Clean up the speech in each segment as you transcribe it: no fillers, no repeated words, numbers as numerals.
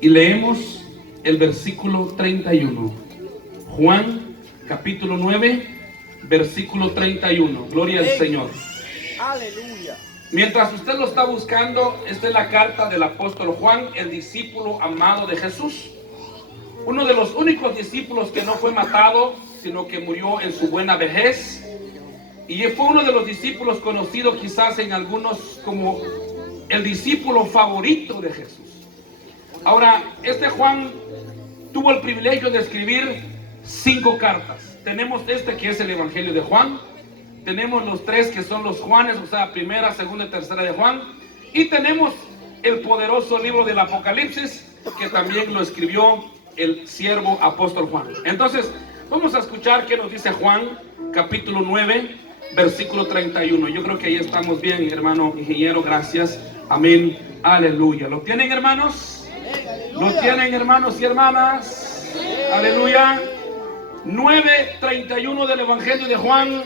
y leemos el versículo 31. Juan capítulo 9, versículo 31. Gloria al Señor. Aleluya. Mientras usted lo está buscando, esta es la carta del apóstol Juan, el discípulo amado de Jesús. Uno de los únicos discípulos que no fue matado, sino que murió en su buena vejez. Y fue uno de los discípulos conocido quizás en algunos como el discípulo favorito de Jesús. Ahora, este Juan tuvo el privilegio de escribir 5 cartas. Tenemos este que es el Evangelio de Juan. Tenemos los 3 que son los Juanes, o sea, primera, segunda y tercera de Juan. Y tenemos el poderoso libro del Apocalipsis, que también lo escribió el siervo apóstol Juan. Entonces, vamos a escuchar qué nos dice Juan, capítulo 9, versículo 31. Yo creo que ahí estamos bien, hermano ingeniero, gracias. Amén, aleluya. ¿Lo tienen, hermanos? ¿Lo tienen, hermanos y hermanas? Aleluya. 9:31 del Evangelio de Juan.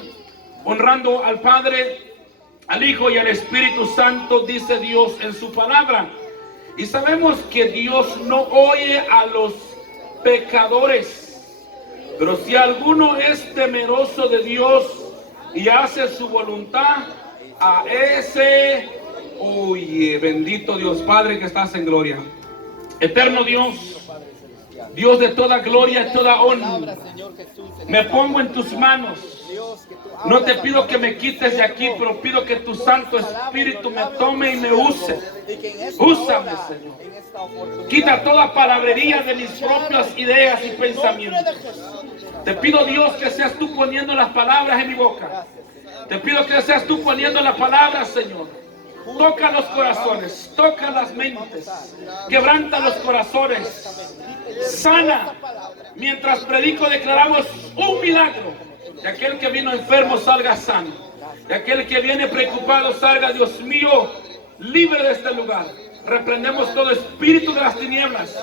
Honrando al Padre, al Hijo y al Espíritu Santo, dice Dios en su palabra. Y sabemos que Dios no oye a los pecadores, pero si alguno es temeroso de Dios y hace su voluntad, a ese oye. Bendito Dios Padre que estás en gloria. Eterno Dios, Dios de toda gloria y toda honra, me pongo en tus manos. No te pido que me quites de aquí, pero pido que tu Santo Espíritu me tome y me use. Úsame, Señor. Quita toda palabrería de mis propias ideas y pensamientos. Te pido, Dios, que seas tú poniendo las palabras en mi boca. Te pido que seas tú poniendo las palabras, Señor. Toca los corazones, toca las mentes, quebranta los corazones, sana. Mientras predico declaramos un milagro. De aquel que vino enfermo salga sano. De aquel que viene preocupado salga, Dios mío, libre de este lugar. Reprendemos todo espíritu de las tinieblas.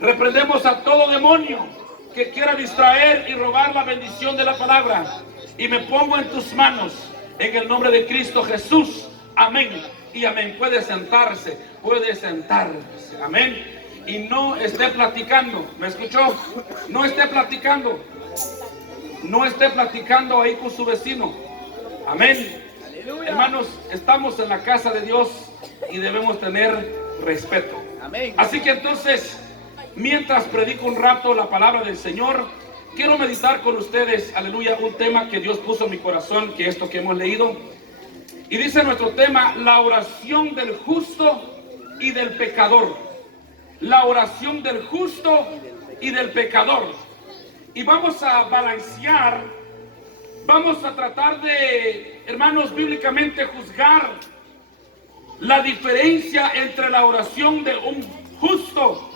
Reprendemos a todo demonio que quiera distraer y robar la bendición de la palabra. Y me pongo en tus manos, en el nombre de Cristo Jesús. Amén y amén. Puede sentarse, puede sentarse. Amén. Y no esté platicando. ¿Me escuchó? No esté platicando. No esté platicando ahí con su vecino. Amén. Aleluya. Hermanos, estamos en la casa de Dios y debemos tener respeto. Amén. Así que entonces, mientras predico un rato la palabra del Señor, quiero meditar con ustedes, aleluya, un tema que Dios puso en mi corazón, que es esto que hemos leído. Y dice nuestro tema, la oración del justo y del pecador. La oración del justo y del pecador. Y vamos a balancear, vamos a tratar de, hermanos, bíblicamente juzgar la diferencia entre la oración de un justo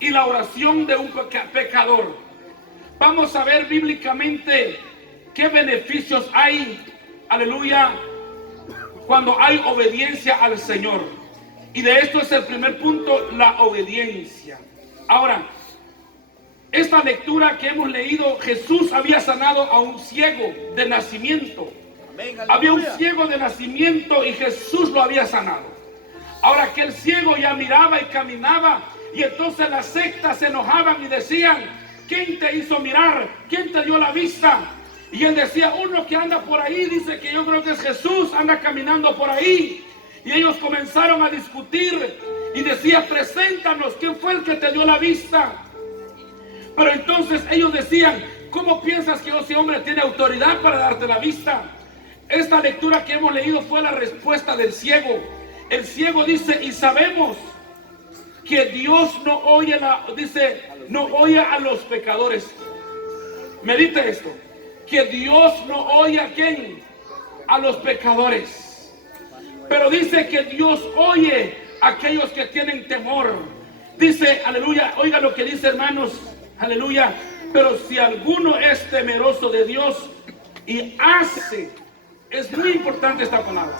y la oración de un pecador. Vamos a ver bíblicamente qué beneficios hay, aleluya, cuando hay obediencia al Señor. Y de esto es el primer punto, la obediencia. Ahora, esta lectura que hemos leído, Jesús había sanado a un ciego de nacimiento. Había un ciego de nacimiento y Jesús lo había sanado. Ahora aquel ciego ya miraba y caminaba, y entonces las sectas se enojaban y decían, ¿quién te hizo mirar? ¿Quién te dio la vista? Y él decía, uno que anda por ahí, dice que yo creo que es Jesús, anda caminando por ahí. Y ellos comenzaron a discutir y decía, preséntanos, ¿quién fue el que te dio la vista? Pero entonces ellos decían, ¿cómo piensas que ese hombre tiene autoridad para darte la vista? Esta lectura que hemos leído fue la respuesta del ciego. El ciego dice, y sabemos que Dios no oye, no oye a los pecadores. Medite esto, que Dios no oye a quién, a los pecadores. Pero dice que Dios oye a aquellos que tienen temor. Dice, aleluya, oiga lo que dice, hermanos. Aleluya, pero si alguno es temeroso de Dios y hace, es muy importante esta palabra,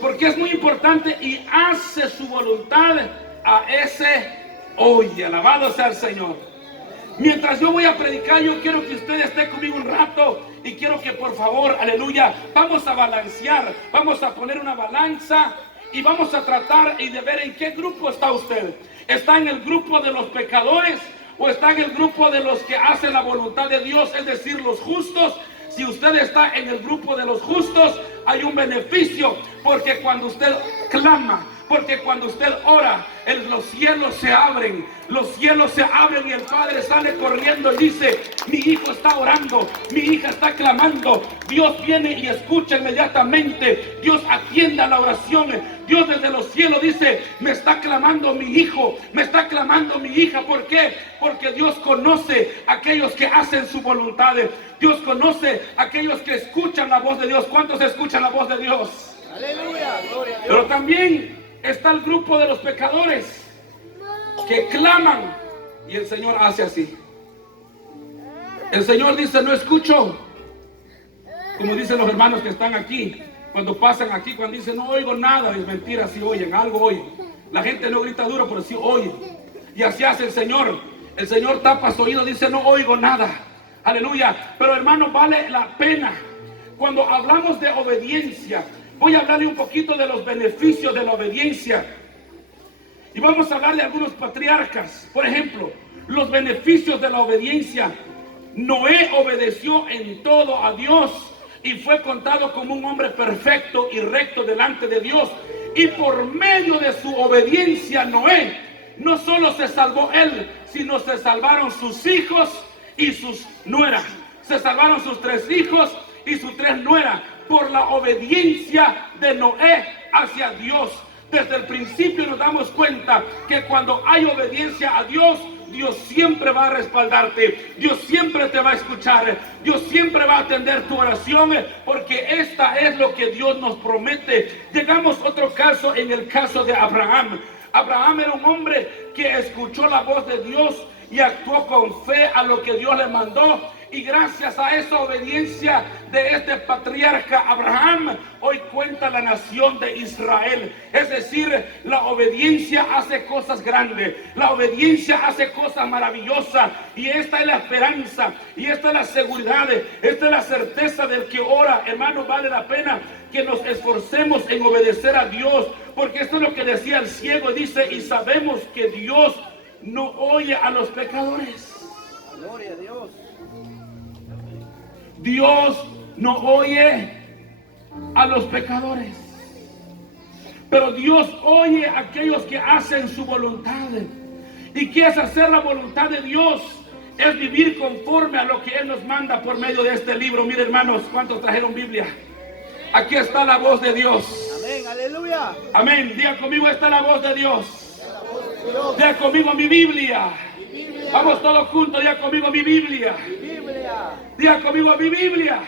porque es muy importante, y hace su voluntad, a ese oye. Alabado sea el Señor. Mientras yo voy a predicar, yo quiero que usted esté conmigo un rato y quiero que por favor, aleluya, vamos a balancear, vamos a poner una balanza y vamos a tratar y de ver en qué grupo está usted. ¿Está en el grupo de los pecadores o está en el grupo de los que hacen la voluntad de Dios, es decir, los justos? Si usted está en el grupo de los justos, hay un beneficio, porque cuando usted clama, porque cuando usted ora, los cielos se abren y el Padre sale corriendo y dice: mi hijo está orando, mi hija está clamando. Dios viene y escucha inmediatamente. Dios atiende a la oración. Dios desde los cielos dice: me está clamando mi hijo, me está clamando mi hija. ¿Por qué? Porque Dios conoce a aquellos que hacen su voluntad. Dios conoce a aquellos que escuchan la voz de Dios. ¿Cuántos escuchan la voz de Dios? Aleluya, gloria a Dios. Pero también está el grupo de los pecadores que claman y el Señor hace así. El Señor dice: no escucho. Como dicen los hermanos que están aquí, cuando pasan aquí, cuando dicen: no oigo nada. Es mentira, si oyen, algo oyen. La gente no grita duro, pero sí oye. Y así hace el Señor. El Señor tapa su oído, dice: no oigo nada. Aleluya. Pero hermano, vale la pena. Cuando hablamos de obediencia, voy a hablarle un poquito de los beneficios de la obediencia. Y vamos a hablar de algunos patriarcas. Por ejemplo, los beneficios de la obediencia. Noé obedeció en todo a Dios y fue contado como un hombre perfecto y recto delante de Dios. Y por medio de su obediencia, Noé no solo se salvó él, sino se salvaron sus hijos y sus nueras. Se salvaron sus 3 hijos y sus 3 nueras por la obediencia de Noé hacia Dios. Desde el principio nos damos cuenta que cuando hay obediencia a Dios, Dios siempre va a respaldarte, Dios siempre te va a escuchar, Dios siempre va a atender tu oración, porque esta es lo que Dios nos promete. Llegamos a otro caso, en el caso de Abraham. Abraham era un hombre que escuchó la voz de Dios y actuó con fe a lo que Dios le mandó. Y gracias a esa obediencia de este patriarca Abraham, hoy cuenta la nación de Israel. Es decir, la obediencia hace cosas grandes, la obediencia hace cosas maravillosas. Y esta es la esperanza, y esta es la seguridad, esta es la certeza del que ora. Hermano, vale la pena que nos esforcemos en obedecer a Dios, porque esto es lo que decía el ciego. Dice: y sabemos que Dios no oye a los pecadores. Gloria a Dios. Dios no oye a los pecadores, pero Dios oye a aquellos que hacen su voluntad. ¿Y qué es hacer la voluntad de Dios? Es vivir conforme a lo que Él nos manda por medio de este libro. Mire, hermanos, ¿cuántos trajeron Biblia? Aquí está la voz de Dios. Amén, aleluya. Amén. Diga conmigo: esta es la voz de Dios. Diga conmigo: mi Biblia. Vamos todos juntos, diga conmigo: mi Biblia. Diga conmigo: mi Biblia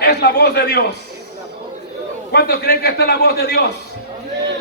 es la voz de Dios. ¿Cuántos creen que esta es la voz de Dios?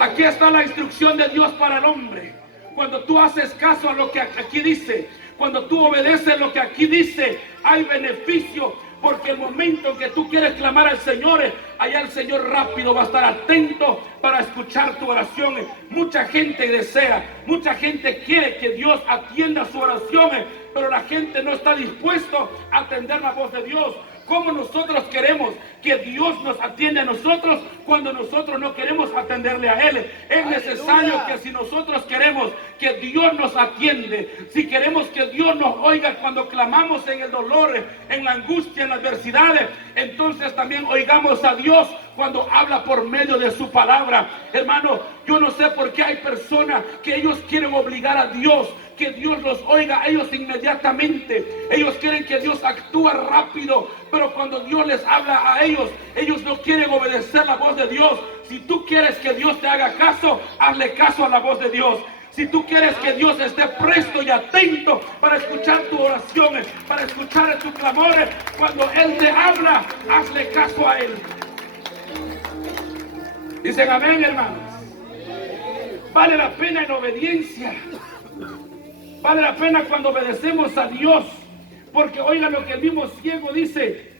Aquí está la instrucción de Dios para el hombre. Cuando tú haces caso a lo que aquí dice, cuando tú obedeces lo que aquí dice, hay beneficio. Porque el momento en que tú quieres clamar al Señor, allá el Señor rápido va a estar atento para escuchar tu oración. Mucha gente desea, mucha gente quiere que Dios atienda su oración, pero la gente no está dispuesto a atender la voz de Dios. ¿Cómo nosotros queremos que Dios nos atienda a nosotros cuando nosotros no queremos atenderle a Él? Es necesario que si nosotros queremos que Dios nos atiende, si queremos que Dios nos oiga cuando clamamos en el dolor, en la angustia, en la adversidad, entonces también oigamos a Dios cuando habla por medio de su palabra. Hermano, yo no sé por qué hay personas que ellos quieren obligar a Dios que Dios los oiga a ellos inmediatamente. Ellos quieren que Dios actúe rápido, pero cuando Dios les habla a ellos, ellos no quieren obedecer la voz de Dios. Si tú quieres que Dios te haga caso, hazle caso a la voz de Dios. Si tú quieres que Dios esté presto y atento para escuchar tu oración, para escuchar tu clamor, cuando Él te habla, hazle caso a Él. Dicen amén, hermanos. Vale la pena en obediencia. Vale la pena cuando obedecemos a Dios. Porque oiga lo que el mismo ciego dice.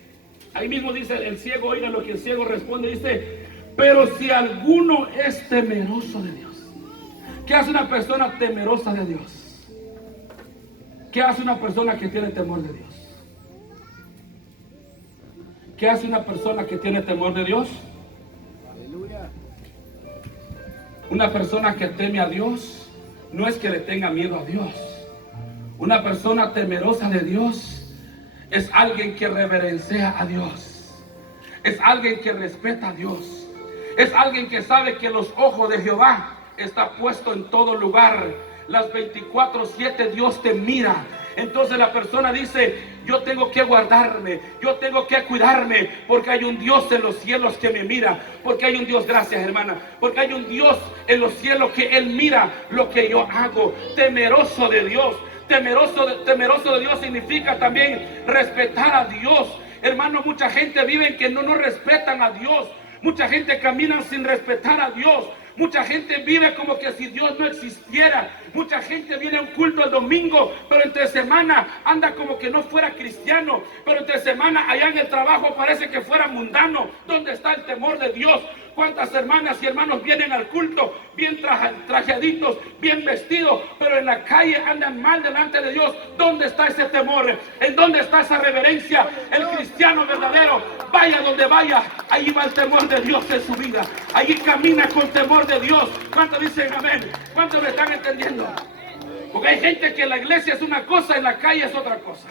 Ahí mismo dice el ciego, oiga lo que el ciego responde. Dice: pero si alguno es temeroso de Dios. ¿Qué hace una persona temerosa de Dios? ¿Qué hace una persona que tiene temor de Dios? ¿Qué hace una persona que tiene temor de Dios? Aleluya. Una persona que teme a Dios no es que le tenga miedo a Dios. Una persona temerosa de Dios es alguien que reverencia a Dios. Es alguien que respeta a Dios. Es alguien que sabe que los ojos de Jehová está puesto en todo lugar. Las 24/7 Dios te mira. Entonces la persona dice, yo tengo que guardarme, yo tengo que cuidarme, porque hay un Dios en los cielos que me mira, porque hay un Dios, gracias hermana, porque hay un Dios en los cielos que Él mira lo que yo hago. Temeroso de Dios, temeroso de Dios significa también respetar a Dios. Hermano, mucha gente vive que no respetan a Dios, mucha gente camina sin respetar a Dios. Mucha gente vive como que si Dios no existiera. Mucha gente viene a un culto el domingo, pero entre semana anda como que no fuera cristiano. Pero entre semana allá en el trabajo parece que fuera mundano. ¿Dónde está el temor de Dios? ¿Cuántas hermanas y hermanos vienen al culto bien trajeaditos, bien vestidos, pero en la calle andan mal delante de Dios? ¿Dónde está ese temor? ¿En dónde está esa reverencia? El cristiano verdadero, vaya donde vaya, ahí va el temor de Dios en su vida. Allí camina con temor de Dios. ¿Cuántos dicen amén? ¿Cuántos me están entendiendo? Porque hay gente que en la iglesia es una cosa, en la calle es otra cosa.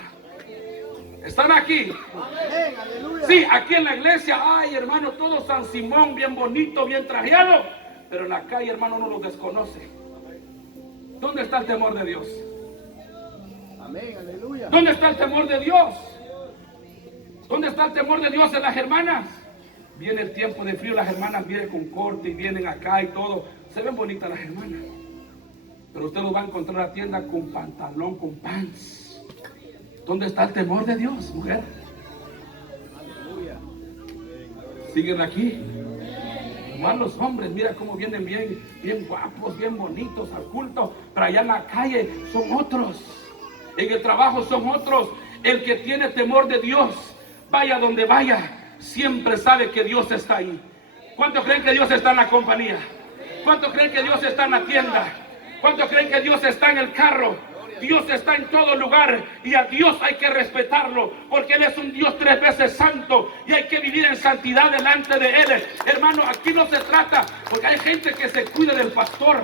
¿Están aquí? Amén, aleluya. Sí, aquí en la iglesia, ay hermano, todo San Simón, bien bonito, bien trajeado. Pero en la calle, hermano, uno los desconoce. ¿Dónde está el temor de Dios? Amén, aleluya. ¿Dónde está el temor de Dios? ¿Dónde está el temor de Dios en las hermanas? Viene el tiempo de frío, las hermanas vienen con corte y vienen acá y todo. Se ven bonitas las hermanas. Pero usted los va a encontrar a la tienda con pantalón, con pants. ¿Dónde está el temor de Dios, mujer? ¿Siguen aquí? Más los hombres, mira cómo vienen bien guapos, bien bonitos al culto. Pero allá en la calle son otros. En el trabajo son otros. El que tiene temor de Dios, vaya donde vaya, siempre sabe que Dios está ahí. ¿Cuántos creen que Dios está en la compañía? ¿Cuántos creen que Dios está en la tienda? ¿Cuántos creen que Dios está en el carro? Dios está en todo lugar y a Dios hay que respetarlo porque Él es un Dios 3 veces santo y hay que vivir en santidad delante de Él. Hermano, aquí no se trata, porque hay gente que se cuida del pastor.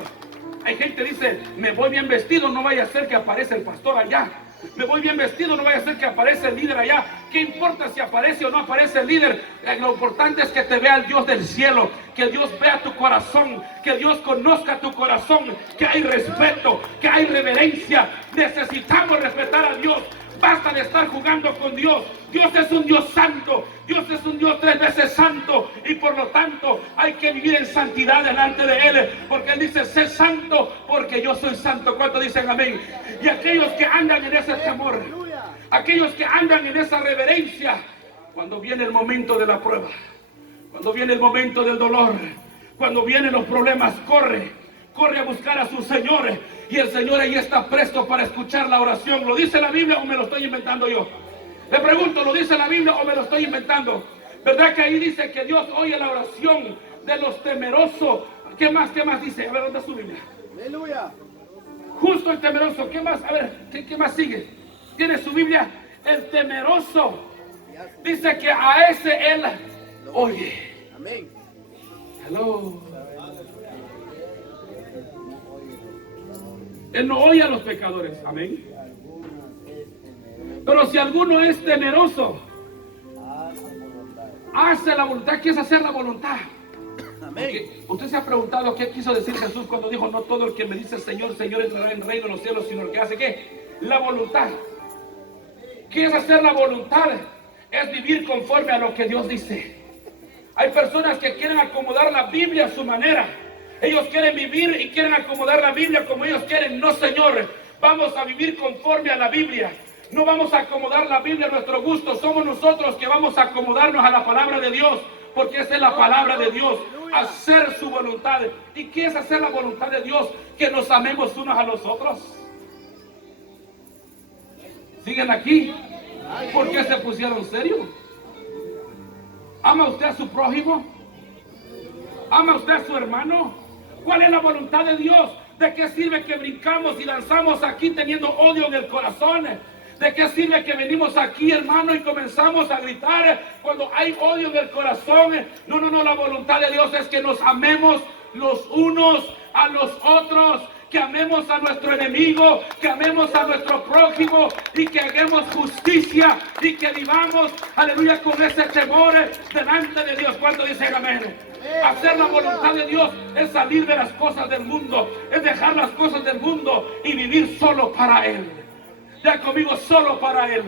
Hay gente que dice, me voy bien vestido, no vaya a ser que aparece el pastor allá. Me voy bien vestido, no vaya a ser que aparece el líder allá. ¿Qué importa si aparece o no aparece el líder? Lo importante es que te vea el Dios del cielo, que Dios vea tu corazón, que Dios conozca tu corazón, que hay respeto, que hay reverencia. Necesitamos respetar a Dios. Basta de estar jugando con Dios. Dios es un Dios santo. Dios es un Dios 3 veces santo. Y por lo tanto hay que vivir en santidad delante de Él. Porque Él dice, sé santo porque yo soy santo. ¿Cuántos dicen amén? Y aquellos que andan en ese temor, aquellos que andan en esa reverencia, cuando viene el momento de la prueba, cuando viene el momento del dolor, cuando vienen los problemas, corre a buscar a su Señor. Y el Señor ahí está presto para escuchar la oración. ¿Lo dice la Biblia o me lo estoy inventando yo? Le pregunto, ¿lo dice la Biblia o me lo estoy inventando? ¿Verdad que ahí dice que Dios oye la oración de los temerosos? ¿Qué más dice? A ver, ¿dónde está su Biblia? Aleluya. Justo el temeroso. ¿Qué más? A ver, ¿qué más sigue? ¿Tiene su Biblia? El temeroso. Dice que a ese Él oye. Amén. Hello. Él no oye a los pecadores, amén. Pero si alguno es temeroso, hace la voluntad. ¿Qué es hacer la voluntad? Amén. Usted se ha preguntado qué quiso decir Jesús cuando dijo, no todo el que me dice Señor, Señor entrará en el reino de los cielos, sino el que hace ¿qué? La voluntad. ¿Qué es hacer la voluntad? Es vivir conforme a lo que Dios dice. Hay personas que quieren acomodar la Biblia a su manera. Ellos quieren vivir y quieren acomodar la Biblia como ellos quieren. No, Señor, vamos a vivir conforme a la Biblia. No vamos a acomodar la Biblia a nuestro gusto. Somos nosotros que vamos a acomodarnos a la palabra de Dios, porque esa es la palabra de Dios. Hacer su voluntad. ¿Y qué es hacer la voluntad de Dios? Que nos amemos unos a los otros. ¿Siguen aquí? ¿Por qué se pusieron serios? ¿Ama usted a su prójimo? ¿Ama usted a su hermano? ¿Cuál es la voluntad de Dios? ¿De qué sirve que brincamos y danzamos aquí teniendo odio en el corazón? ¿De qué sirve que venimos aquí, hermano, y comenzamos a gritar cuando hay odio en el corazón? No, la voluntad de Dios es que nos amemos los unos a los otros, que amemos a nuestro enemigo, que amemos a nuestro prójimo y que hagamos justicia y que vivamos, aleluya, con ese temor delante de Dios. ¿Cuánto dicen amén? Hacer la voluntad de Dios es salir de las cosas del mundo, es dejar las cosas del mundo y vivir solo para Él. Diga conmigo, solo para Él.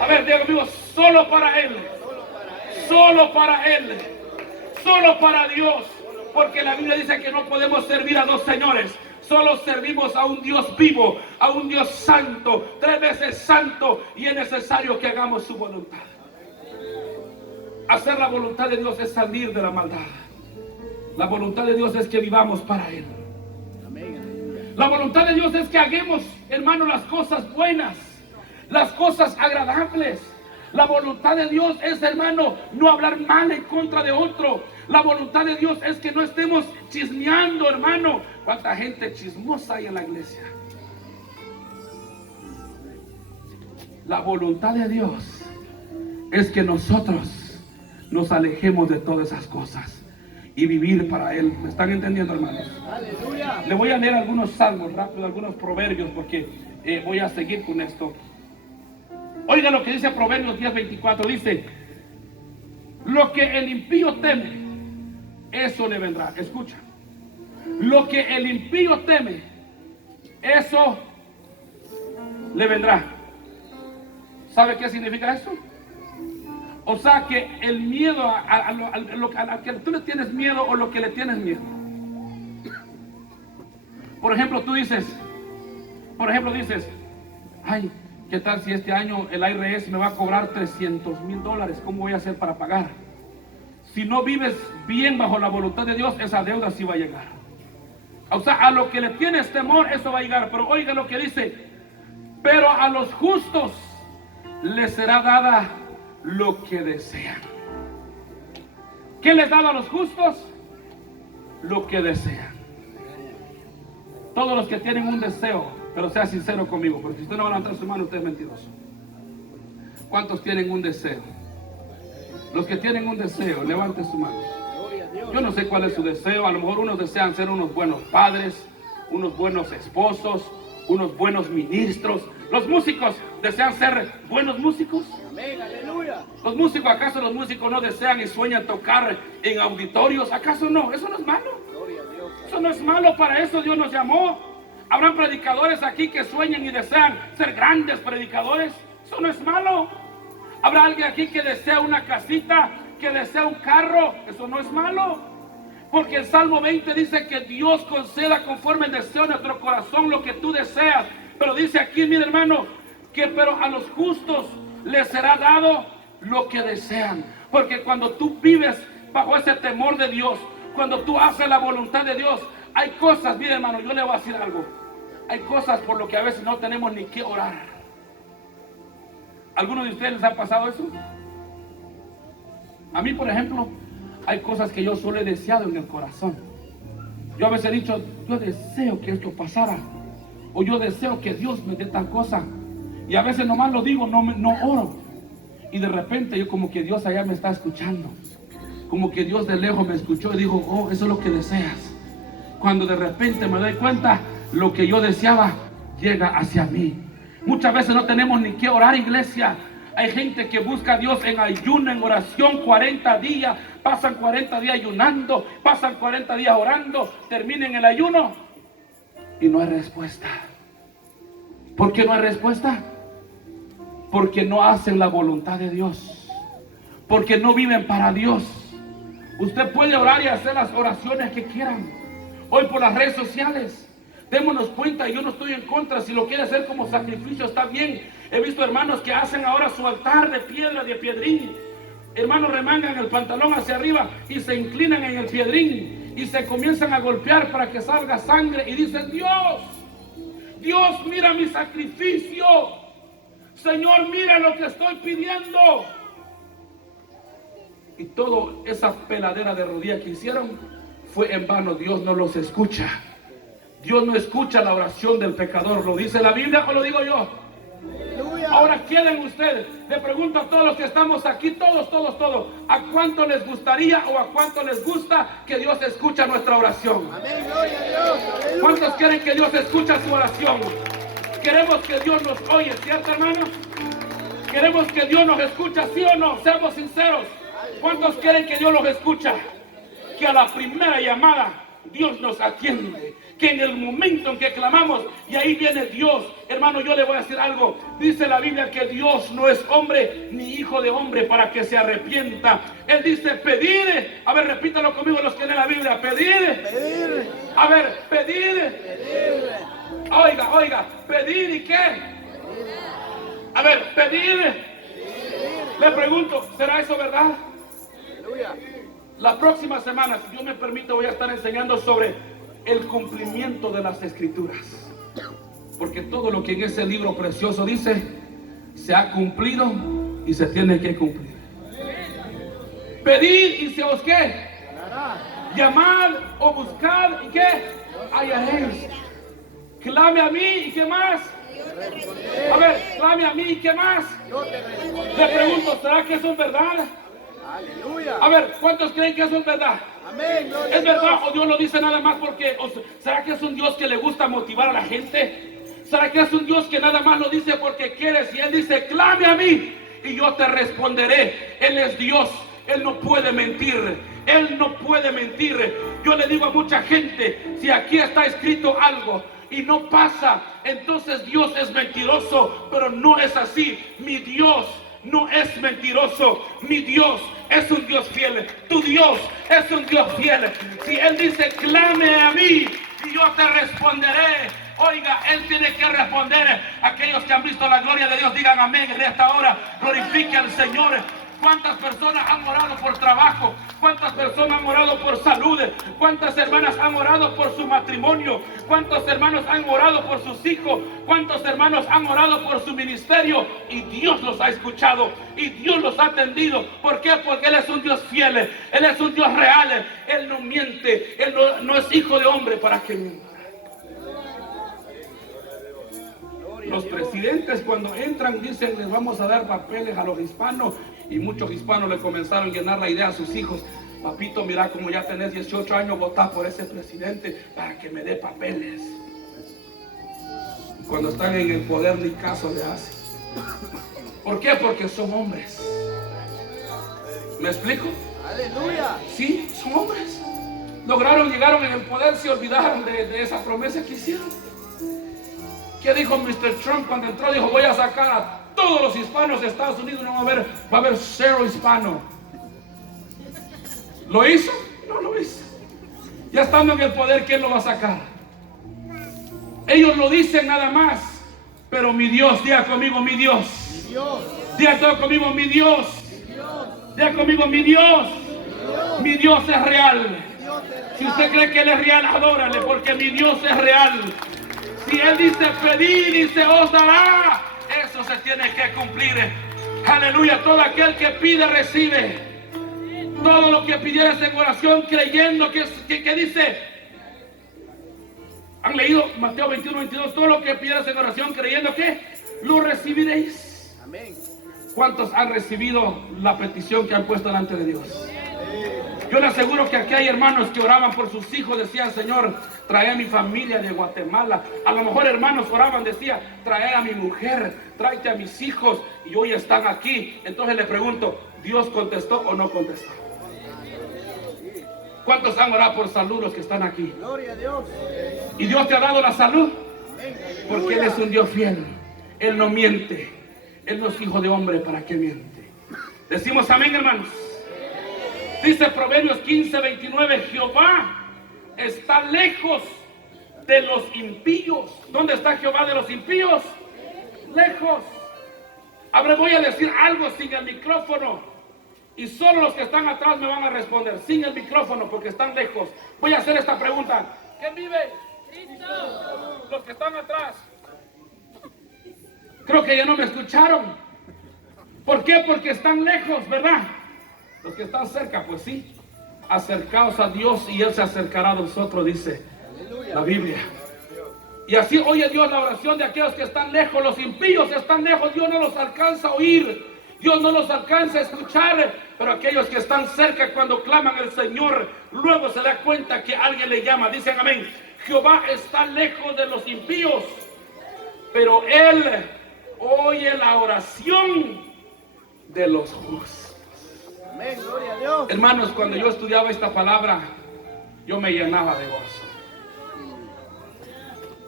A ver, diga conmigo, solo para Él. Solo para Él. Solo para Dios. Porque la Biblia dice que no podemos servir a dos señores. Solo servimos a un Dios vivo, a un Dios santo, 3 veces santo, y es necesario que hagamos su voluntad. Hacer la voluntad de Dios es salir de la maldad. La voluntad de Dios es que vivamos para Él. La voluntad de Dios es que hagamos, hermano, las cosas buenas, las cosas agradables. La voluntad de Dios es, hermano, no hablar mal en contra de otro. La voluntad de Dios es que no estemos chismeando, hermano. ¿Cuánta gente chismosa hay en la iglesia? La voluntad de Dios es que nosotros nos alejemos de todas esas cosas y vivir para Él. ¿Me están entendiendo, hermanos? ¡Aleluya! Le voy a leer algunos salmos rápido, algunos proverbios, porque voy a seguir con esto. Oiga lo que dice Proverbios 10:24. Dice: lo que el impío teme, eso le vendrá. Escucha. Lo que el impío teme, eso le vendrá. ¿Sabe qué significa eso? O sea que el miedo a lo que tú le tienes miedo, o lo que le tienes miedo. Por ejemplo, tú dices, ay, ¿qué tal si este año el IRS me va a cobrar $300,000? ¿Cómo voy a hacer para pagar? Si no vives bien bajo la voluntad de Dios, esa deuda sí va a llegar. O sea, a lo que le tienes temor, eso va a llegar. Pero oiga lo que dice: pero a los justos les será dada lo que desean. ¿Qué les da a los justos? Lo que desean. Todos los que tienen un deseo, pero sea sincero conmigo, porque si usted no va a levantar su mano, usted es mentiroso. ¿Cuántos tienen un deseo? Los que tienen un deseo, levanten su mano. Yo no sé cuál es su deseo. A lo mejor unos desean ser unos buenos padres, unos buenos esposos, unos buenos ministros. Los músicos desean ser buenos músicos. Amén, aleluya. Los músicos, ¿acaso los músicos no desean y sueñan tocar en auditorios? ¿Acaso no? Eso no es malo. Eso no es malo, para eso Dios nos llamó. Habrán predicadores aquí que sueñan y desean ser grandes predicadores. Eso no es malo. Habrá alguien aquí que desea una casita, que desea un carro. Eso no es malo. Porque el Salmo 20 dice que Dios conceda conforme el deseo de nuestro corazón lo que tú deseas. Pero dice aquí, mi hermano, que pero a los justos les será dado lo que desean. Porque cuando tú vives bajo ese temor de Dios, cuando tú haces la voluntad de Dios, hay cosas, mire hermano, yo le voy a decir algo. Hay cosas por lo que a veces no tenemos ni que orar. ¿Alguno de ustedes les ha pasado eso? A mí, por ejemplo, hay cosas que yo solo he deseado en el corazón. Yo a veces he dicho, yo deseo que esto pasara, o yo deseo que Dios me dé tal cosa, y a veces nomás lo digo, no oro, y de repente yo como que Dios allá me está escuchando, como que Dios de lejos me escuchó y dijo, oh, eso es lo que deseas. Cuando de repente me doy cuenta, lo que yo deseaba llega hacia mí. Muchas veces no tenemos ni que orar, iglesia. Hay gente que busca a Dios en ayuno, en oración, 40 días, pasan 40 días ayunando, pasan 40 días orando, terminan el ayuno y no hay respuesta. ¿Por qué no hay respuesta? Porque no hacen la voluntad de Dios, porque no viven para Dios. Usted puede orar y hacer las oraciones que quieran hoy por las redes sociales. Démonos cuenta, yo no estoy en contra. Si lo quiere hacer como sacrificio, está bien. He visto hermanos que hacen ahora su altar de piedra, de piedrín. Hermanos, remangan el pantalón hacia arriba y se inclinan en el piedrín y se comienzan a golpear para que salga sangre y dicen, Dios, mira mi sacrificio. Señor, mira lo que estoy pidiendo. Y toda esa peladera de rodillas que hicieron fue en vano. Dios no los escucha. Dios no escucha la oración del pecador. ¿Lo dice la Biblia o lo digo yo? Ahora queden ustedes. Le pregunto a todos los que estamos aquí, todos, ¿a cuánto les gustaría o a cuánto les gusta que Dios escuche nuestra oración? Amén, gloria a Dios. Aleluya. ¿Cuántos quieren que Dios escuche su oración? Queremos que Dios nos oye, ¿cierto, hermano? Queremos que Dios nos escucha, ¿sí o no? Seamos sinceros. ¿Cuántos quieren que Dios los escucha? Que a la primera llamada Dios nos atiende, que en el momento en que clamamos, y ahí viene Dios. Hermano, yo le voy a decir algo. Dice la Biblia que Dios no es hombre ni hijo de hombre para que se arrepienta. Él dice, pedid. A ver, repítalo conmigo los que leen la Biblia. Pedid. Pedir. A ver, pedid. Pedir. Oiga, pedid y qué. A ver, pedid. Le pregunto, ¿será eso verdad? Aleluya. La próxima semana, si Dios me permite, voy a estar enseñando sobre el cumplimiento de las Escrituras. Porque todo lo que en ese libro precioso dice, se ha cumplido y se tiene que cumplir. Pedid y se os qué. Llamad o buscad y qué. Hallaréis. Clame a mí y qué más. A ver, clame a mí y qué más. Le pregunto, ¿será que eso es verdad? Aleluya. A ver, ¿cuántos creen que eso es verdad? Amén, gloria a ¿Es Dios. verdad o Dios lo dice nada más porque? ¿Será que es un Dios que le gusta motivar a la gente? ¿Será que es un Dios que nada más lo dice porque quiere? Si Él dice, clame a mí y yo te responderé. Él es Dios, Él no puede mentir. Él no puede mentir. Yo le digo a mucha gente, si aquí está escrito algo y no pasa, entonces Dios es mentiroso, pero no es así. Mi Dios no es mentiroso, mi Dios es un Dios fiel, tu Dios es un Dios fiel. Si Él dice, clame a mí y yo te responderé. Oiga, Él tiene que responder. Aquellos que han visto la gloria de Dios, digan amén en esta hora, glorifique al Señor. ¿Cuántas personas han orado por trabajo? ¿Cuántas personas han orado por salud? ¿Cuántas hermanas han orado por su matrimonio? ¿Cuántos hermanos han orado por sus hijos? ¿Cuántos hermanos han orado por su ministerio? Y Dios los ha escuchado y Dios los ha atendido. ¿Por qué? Porque Él es un Dios fiel, Él es un Dios real, Él no miente, Él no es hijo de hombre para que mienta. Los presidentes cuando entran dicen, les vamos a dar papeles a los hispanos, y muchos hispanos le comenzaron a llenar la idea a sus hijos. Papito, mira, como ya tenés 18 años, votá por ese presidente para que me dé papeles. Cuando están en el poder ni caso le hacen. ¿Por qué? Porque son hombres. ¿Me explico? Aleluya. Sí, son hombres. Llegaron en el poder, se olvidaron de esa promesa que hicieron. ¿Qué dijo Mr. Trump cuando entró? Dijo, voy a sacar a todos los hispanos de Estados Unidos, no va a haber cero hispano. ¿Lo hizo? No lo hizo. Ya estando en el poder, ¿quién lo va a sacar? Ellos lo dicen nada más, pero mi Dios, diga conmigo, mi Dios. Mi Dios. Diga todo conmigo, mi Dios. Mi Dios. Diga conmigo, mi Dios. Mi Dios es real. Dios es Si usted cree que Él es real, adórale, porque mi Dios es real. Si Él dice pedir y se os dará, eso se tiene que cumplir. Aleluya, todo aquel que pide recibe. Todo lo que pidieras en oración creyendo que dice. ¿Han leído Mateo 21, 22? Todo lo que pidieras en oración creyendo que lo recibiréis. Amén. ¿Cuántos han recibido la petición que han puesto delante de Dios? Yo le aseguro que aquí hay hermanos que oraban por sus hijos, decían, Señor, trae a mi familia de Guatemala. A lo mejor hermanos oraban, decía, trae a mi mujer, tráete a mis hijos, y hoy están aquí. Entonces le pregunto, ¿Dios contestó o no contestó? ¿Cuántos han orado por salud los que están aquí? Gloria a Dios. ¿Y Dios te ha dado la salud? Amén. Porque Él es un Dios fiel. Él no miente. Él no es hijo de hombre para que miente. Decimos amén, hermanos. Dice Proverbios 15, 29, Jehová está lejos de los impíos. ¿Dónde está Jehová de los impíos? Lejos. Ahora voy a decir algo sin el micrófono y solo los que están atrás me van a responder sin el micrófono porque están lejos. Voy a hacer esta pregunta. ¿Quién vive? Cristo. Los que están atrás. Creo que ya no me escucharon. ¿Por qué? Porque están lejos, ¿verdad? Los que están cerca, pues sí. Acercaos a Dios y Él se acercará a vosotros, dice la Biblia. Y así oye Dios la oración de aquellos que están lejos. Los impíos están lejos, Dios no los alcanza a oír, Dios no los alcanza a escuchar. Pero aquellos que están cerca, cuando claman al Señor, luego se da cuenta que alguien le llama. Dicen amén. Jehová está lejos de los impíos, pero Él oye la oración de los justos. Amén, gloria a Dios. Hermanos, cuando yo estudiaba esta palabra, yo me llenaba de gozo.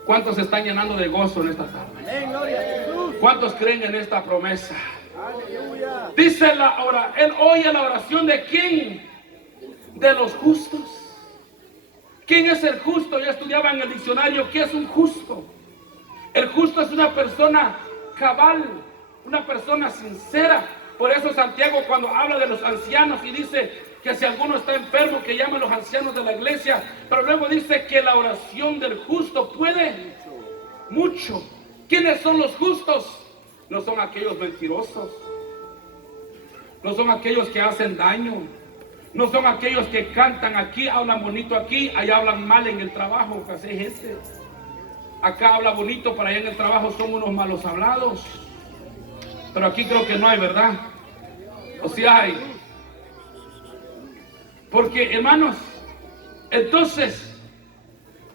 ¿Cuántos se están llenando de gozo en esta tarde? Amén, gloria a Jesús. ¿Cuántos creen en esta promesa? Aleluya. Dice Él oye la oración de ¿quién? De los justos. ¿Quién es el justo? Ya estudiaba en el diccionario qué es un justo. El justo es una persona cabal, una persona sincera. Por eso Santiago, cuando habla de los ancianos y dice que si alguno está enfermo, que llame a los ancianos de la iglesia, pero luego dice que la oración del justo puede mucho. ¿Quiénes son los justos? No son aquellos mentirosos, no son aquellos que hacen daño, no son aquellos que cantan aquí, hablan bonito aquí, allá hablan mal en el trabajo. Así hay gente. Acá habla bonito, para allá en el trabajo son unos malos hablados. Pero aquí creo que no hay, ¿verdad? O sí hay. Porque, hermanos, entonces,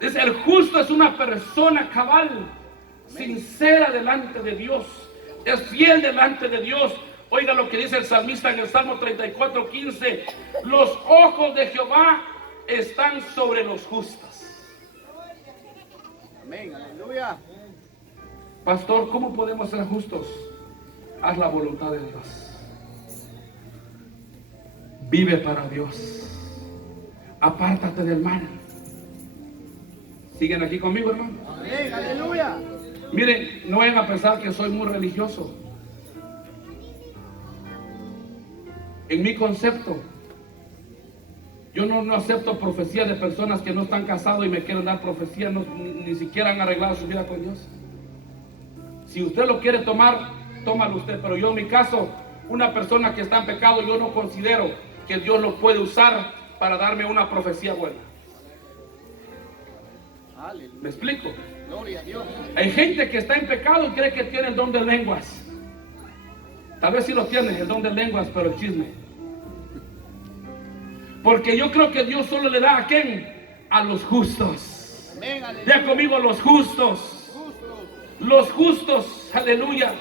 el justo es una persona cabal, sincera delante de Dios, es fiel delante de Dios. Oiga lo que dice el salmista en el Salmo 34:15: los ojos de Jehová están sobre los justos. Amén, aleluya. Pastor, ¿cómo podemos ser justos? Haz la voluntad de Dios. Vive para Dios. Apártate del mal. ¿Siguen aquí conmigo, hermano? Amén, aleluya. Miren, no vayan a pensar que soy muy religioso. En mi concepto, yo no acepto profecía de personas que no están casados y me quieren dar profecía, ni siquiera han arreglado su vida con Dios. Si usted lo quiere tomar, tómalo usted, pero yo en mi caso, una persona que está en pecado, yo no considero que Dios lo puede usar para darme una profecía buena. Aleluya. ¿Me explico? Gloria a Dios. Hay gente que está en pecado y cree que tiene el don de lenguas. Tal vez sí lo tiene, el don de lenguas, pero el chisme. Porque yo creo que Dios solo le da a ¿quién? A los justos. Amén, aleluya. Ya conmigo, los justos. Justos. Los justos, aleluya.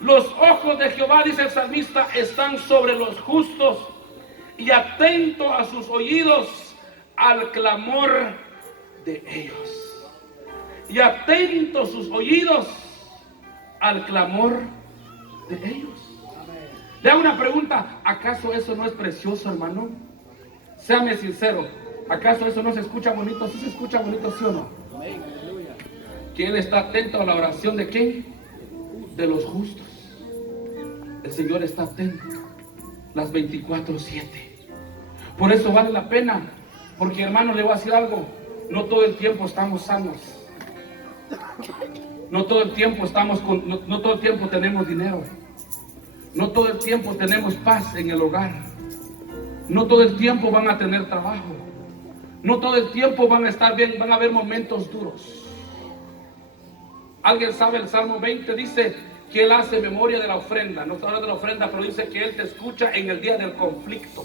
Los ojos de Jehová, dice el salmista, están sobre los justos y atento a sus oídos al clamor de ellos. Y atento sus oídos al clamor de ellos. Le hago una pregunta: ¿acaso eso no es precioso, hermano? Séame sincero, ¿acaso eso no se escucha bonito? ¿Sí se escucha bonito, sí o no? Amén, aleluya. Que Él está atento a la oración de ¿quién? De los justos. El Señor está atento las 24/7. Por eso vale la pena, porque, hermano, le voy a decir algo: no todo el tiempo estamos sanos, no todo el tiempo no todo el tiempo tenemos dinero, no todo el tiempo tenemos paz en el hogar, no todo el tiempo van a tener trabajo, no todo el tiempo van a estar bien, van a haber momentos duros. Alguien sabe el Salmo 20, dice que Él hace memoria de la ofrenda. No está hablando de la ofrenda, pero dice que Él te escucha en el día del conflicto.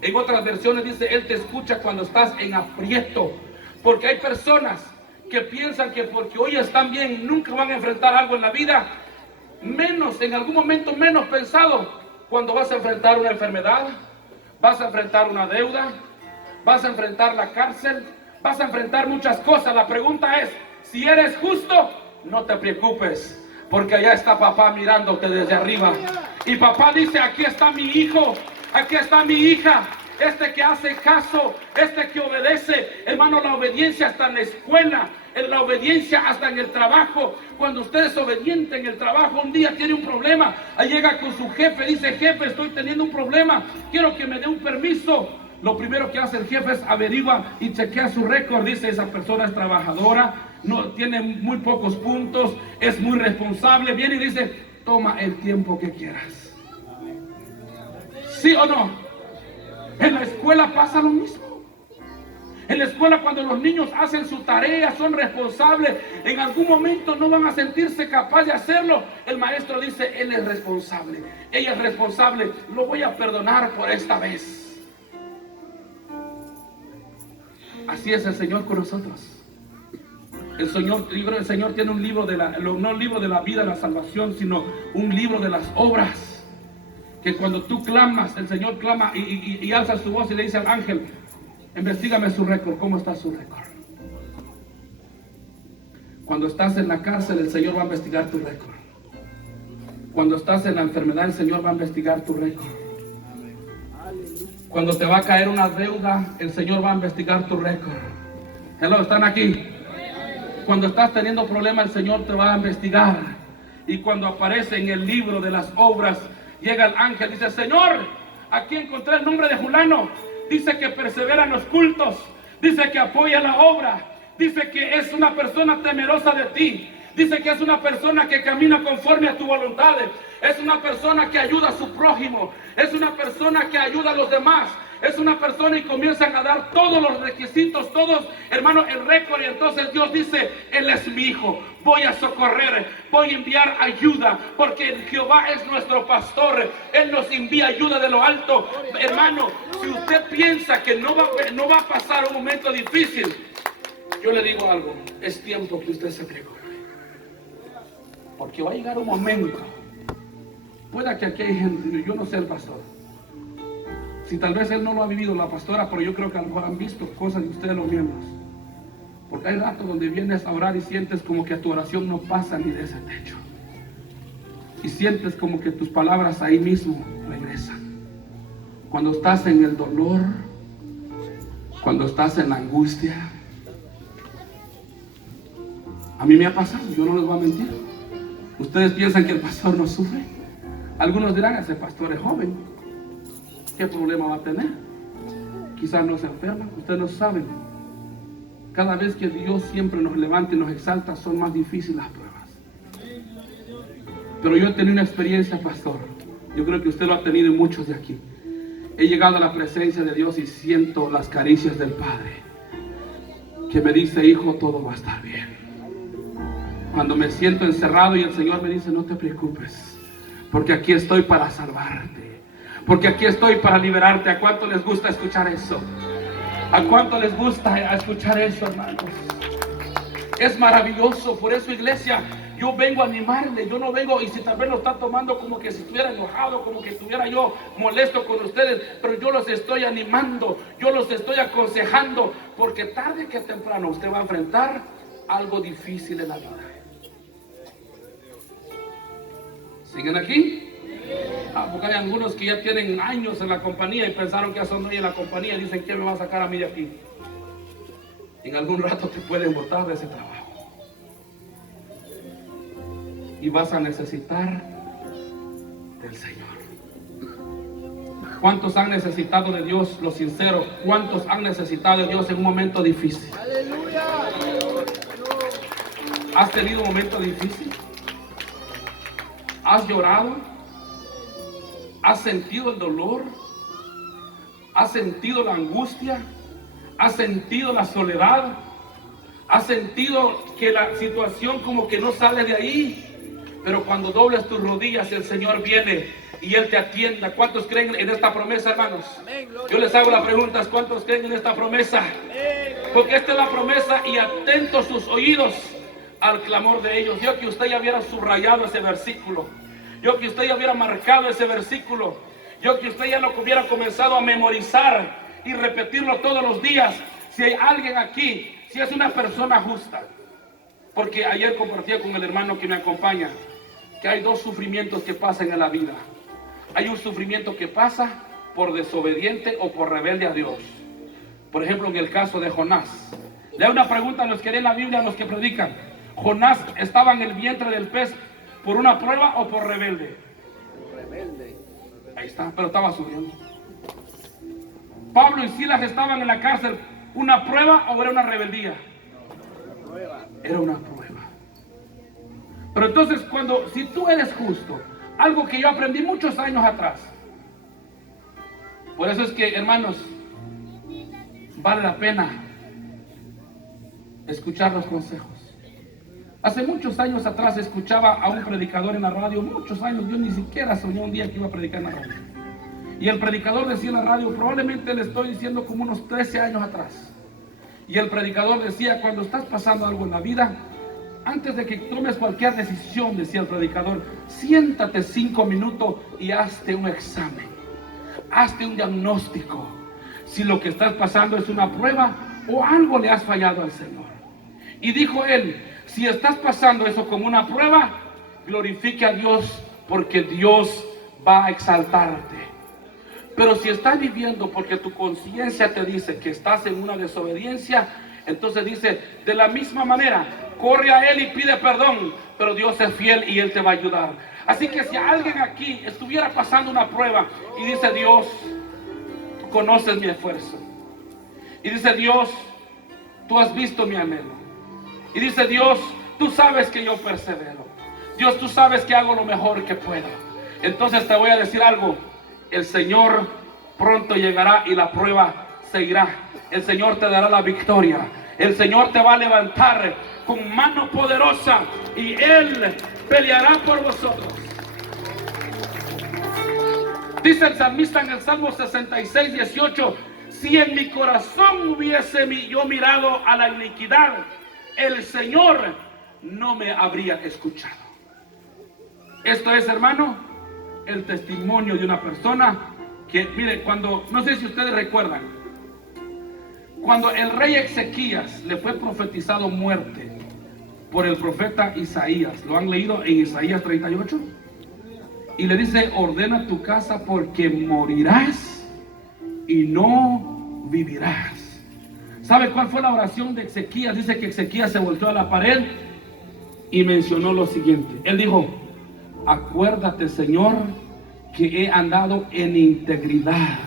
En otras versiones dice: Él te escucha cuando estás en aprieto. Porque hay personas que piensan que porque hoy están bien, nunca van a enfrentar algo en la vida. Menos, en algún momento menos pensado, cuando vas a enfrentar una enfermedad, vas a enfrentar una deuda, vas a enfrentar la cárcel, vas a enfrentar muchas cosas. La pregunta es: si eres justo, no te preocupes, porque allá está papá mirándote desde arriba. Y papá dice: aquí está mi hijo, aquí está mi hija, este que hace caso, este que obedece. Hermano, la obediencia hasta en la escuela, la obediencia hasta en el trabajo. Cuando usted es obediente en el trabajo, un día tiene un problema, ahí llega con su jefe, dice: jefe, estoy teniendo un problema, quiero que me dé un permiso. Lo primero que hace el jefe es averigua y chequea su récord. Dice: esa persona es trabajadora, no tiene muy pocos puntos, es muy responsable. Viene y dice: toma el tiempo que quieras. ¿Sí o no? En la escuela pasa lo mismo. En la escuela, cuando los niños hacen su tarea, son responsables, en algún momento no van a sentirse capaces de hacerlo. El maestro dice, él es responsable, ella es responsable, lo voy a perdonar por esta vez. Así es el Señor con nosotros. El Señor tiene un libro no un libro de la vida, de la salvación, sino un libro de las obras. Que cuando tú clamas, el Señor clama y alza su voz y le dice al ángel, investígame su récord, ¿cómo está su récord? Cuando estás en la cárcel, el Señor va a investigar tu récord. Cuando estás en la enfermedad, el Señor va a investigar tu récord. Cuando te va a caer una deuda, el Señor va a investigar tu récord. Hello, ¿están aquí? Cuando estás teniendo problemas, el Señor te va a investigar. Y cuando aparece en el libro de las obras, llega el ángel y dice, Señor, aquí encontré el nombre de fulano. Dice que persevera en los cultos. Dice que apoya la obra. Dice que es una persona temerosa de ti. Dice que es una persona que camina conforme a tu voluntad. Es una persona que ayuda a su prójimo. Es una persona que ayuda a los demás. Es una persona y comienzan a dar todos los requisitos, todos, hermano, el récord. Y entonces Dios dice, Él es mi hijo. Voy a socorrer, voy a enviar ayuda, porque Jehová es nuestro pastor. Él nos envía ayuda de lo alto. Hermano, si usted piensa que no va a pasar un momento difícil, yo le digo algo, es tiempo que usted se prepare. Porque va a llegar un momento, pueda que aquí hay gente, yo no sé el pastor, si tal vez él no lo ha vivido, la pastora, pero yo creo que a lo mejor han visto cosas de ustedes los miembros. Porque hay ratos donde vienes a orar y sientes como que tu oración no pasa ni de ese techo. Y sientes como que tus palabras ahí mismo regresan. Cuando estás en el dolor, cuando estás en la angustia. A mí me ha pasado, yo no les voy a mentir. Ustedes piensan que el pastor no sufre. Algunos dirán, ese pastor es joven, ¿qué problema va a tener? Quizás no se enferma, ustedes no saben. Cada vez que Dios siempre nos levanta y nos exalta, son más difíciles las pruebas. Pero yo he tenido una experiencia, pastor. Yo creo que usted lo ha tenido y muchos de aquí. He llegado a la presencia de Dios y siento las caricias del Padre, que me dice, hijo, todo va a estar bien. Cuando me siento encerrado y el Señor me dice, no te preocupes, porque aquí estoy para salvarte, porque aquí estoy para liberarte. ¿A cuánto les gusta escuchar eso? ¿A cuánto les gusta escuchar eso, hermanos? Es maravilloso. Por eso, iglesia, yo vengo a animarle. Yo no vengo, y si tal vez lo está tomando como que si estuviera enojado, como que estuviera yo molesto con ustedes, pero yo los estoy animando, yo los estoy aconsejando, porque tarde que temprano usted va a enfrentar algo difícil en la vida. ¿Siguen aquí? Porque hay algunos que ya tienen años en la compañía y pensaron que ya son en la compañía y dicen, ¿quién me va a sacar a mí de aquí? En algún rato te pueden botar de ese trabajo y vas a necesitar del Señor. ¿Cuántos han necesitado de Dios, los sinceros? ¿Cuántos han necesitado de Dios en un momento difícil? ¡Aleluya! ¿Has tenido un momento difícil? ¿Has llorado? ¿Has sentido el dolor? ¿Has sentido la angustia? ¿Has sentido la soledad? ¿Has sentido que la situación como que no sale de ahí? Pero cuando dobles tus rodillas, el Señor viene y Él te atienda. ¿Cuántos creen en esta promesa, hermanos? Yo les hago la pregunta, ¿cuántos creen en esta promesa? Porque esta es la promesa, y atentos sus oídos al clamor de ellos. Yo que usted ya hubiera subrayado ese versículo. Yo que usted ya hubiera marcado ese versículo. Yo que usted ya lo hubiera comenzado a memorizar y repetirlo todos los días. Si hay alguien aquí, si es una persona justa. Porque ayer compartía con el hermano que me acompaña que hay dos sufrimientos que pasan en la vida. Hay un sufrimiento que pasa por desobediente o por rebelde a Dios. Por ejemplo, en el caso de Jonás. Le hago una pregunta a los que leen la Biblia, a los que predican. ¿Jonás estaba en el vientre del pez por una prueba o por rebelde? Rebelde. Ahí está, pero estaba subiendo. Pablo y Silas estaban en la cárcel. ¿Una prueba o era una rebeldía? Prueba. Era una prueba. Pero entonces si tú eres justo, algo que yo aprendí muchos años atrás. Por eso es que, hermanos, vale la pena escuchar los consejos. Hace muchos años atrás escuchaba a un predicador en la radio, muchos años, yo ni siquiera soñé un día que iba a predicar en la radio. Y el predicador decía en la radio, probablemente le estoy diciendo como unos 13 años atrás. Y el predicador decía, cuando estás pasando algo en la vida, antes de que tomes cualquier decisión, decía el predicador, siéntate 5 minutos y hazte un examen, hazte un diagnóstico, si lo que estás pasando es una prueba o algo le has fallado al Señor. Y dijo él, si estás pasando eso como una prueba, glorifique a Dios, porque Dios va a exaltarte. Pero si estás viviendo porque tu conciencia te dice que estás en una desobediencia, entonces dice, de la misma manera, corre a Él y pide perdón, pero Dios es fiel y Él te va a ayudar. Así que si alguien aquí estuviera pasando una prueba y dice, Dios, tú conoces mi esfuerzo. Y dice, Dios, tú has visto mi anhelo. Y dice, Dios, tú sabes que yo persevero. Dios, tú sabes que hago lo mejor que puedo. Entonces te voy a decir algo. El Señor pronto llegará y la prueba seguirá. El Señor te dará la victoria. El Señor te va a levantar con mano poderosa y Él peleará por vosotros. Dice el salmista en el Salmo 66, 18, si en mi corazón hubiese yo mirado a la iniquidad, el Señor no me habría escuchado. Esto es, hermano, el testimonio de una persona que, mire, cuando, no sé si ustedes recuerdan, cuando el rey Ezequías le fue profetizado muerte por el profeta Isaías, ¿lo han leído en Isaías 38? Y le dice, ordena tu casa porque morirás y no vivirás. ¿Sabe cuál fue la oración de Ezequías? Dice que Ezequías se volteó a la pared y mencionó lo siguiente. Él dijo, acuérdate, Señor, que he andado en integridad.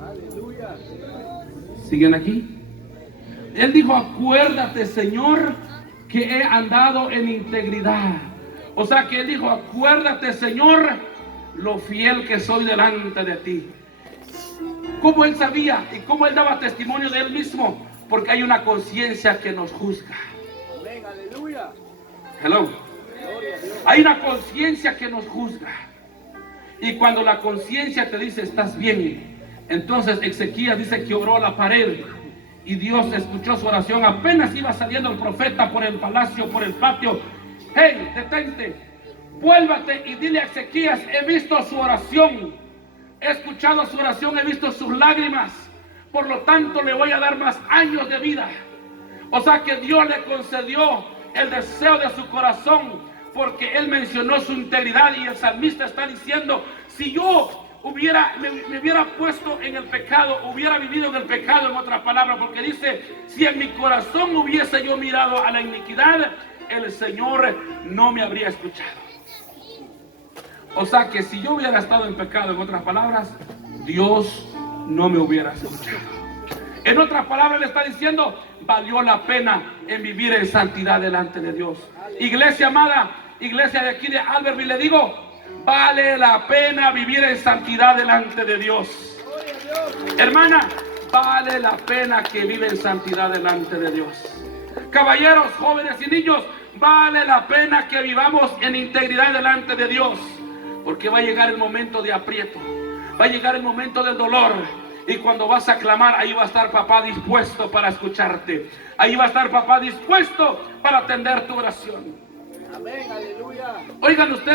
Aleluya. ¿Siguen aquí? Él dijo, acuérdate, Señor, que he andado en integridad. O sea que él dijo, acuérdate, Señor, lo fiel que soy delante de ti. ¿Cómo él sabía y cómo él daba testimonio de él mismo? Porque hay una conciencia que nos juzga. Amén, aleluya. Hello. Gloria a Dios. Hay una conciencia que nos juzga. Y cuando la conciencia te dice estás bien, entonces Ezequías dice que oró a la pared y Dios escuchó su oración. Apenas iba saliendo el profeta por el palacio, por el patio. Hey, detente, vuélvate y dile a Ezequías, he visto su oración, he escuchado su oración, he visto sus lágrimas, por lo tanto le voy a dar más años de vida. O sea que Dios le concedió el deseo de su corazón, porque él mencionó su integridad. Y el salmista está diciendo, si yo me hubiera puesto en el pecado, hubiera vivido en el pecado, en otras palabras, porque dice, si en mi corazón hubiese yo mirado a la iniquidad, el Señor no me habría escuchado. O sea que si yo hubiera estado en pecado, en otras palabras, Dios no me hubiera escuchado. En otras palabras le está diciendo, valió la pena en vivir en santidad delante de Dios. Iglesia amada, iglesia de aquí de Albertville, le digo, vale la pena vivir en santidad delante de Dios. Hermana, vale la pena que vive en santidad delante de Dios. Caballeros, jóvenes y niños, vale la pena que vivamos en integridad delante de Dios, porque va a llegar el momento de aprieto, va a llegar el momento del dolor, y cuando vas a clamar, ahí va a estar papá dispuesto para escucharte, ahí va a estar papá dispuesto para atender tu oración. Amén, aleluya. Oigan ustedes.